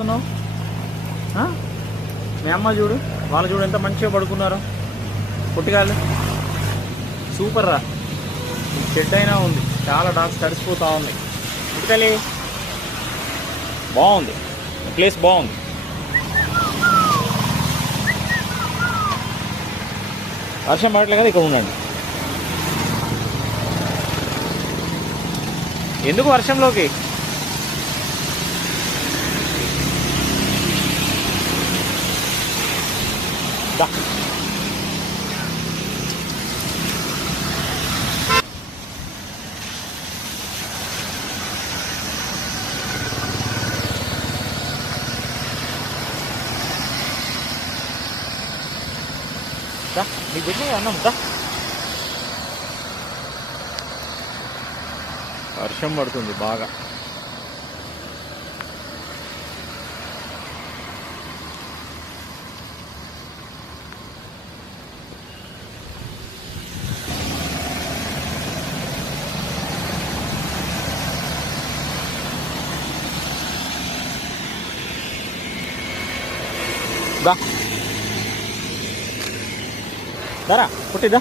చేస్తున్నావు? మీ అమ్మ చూడు, వాళ్ళు చూడు ఎంత మంచిగా పడుకున్నారు పుట్టిగాళ్ళు. సూపర్ రా. షెడ్ అయినా ఉంది, చాలా డాగ్స్ తడిసిపోతూ ఉన్నాయి. పుట్టికలి బాగుంది, ప్లేస్ బాగుంది. వర్షం పడట్లే కదా, ఇక్కడ ఉండండి. ఎందుకు వర్షంలోకి? నీకు పెట్టినా అన్నం దా. వర్షం పడుతుంది బాగా. దా దరా పుట్టిదా.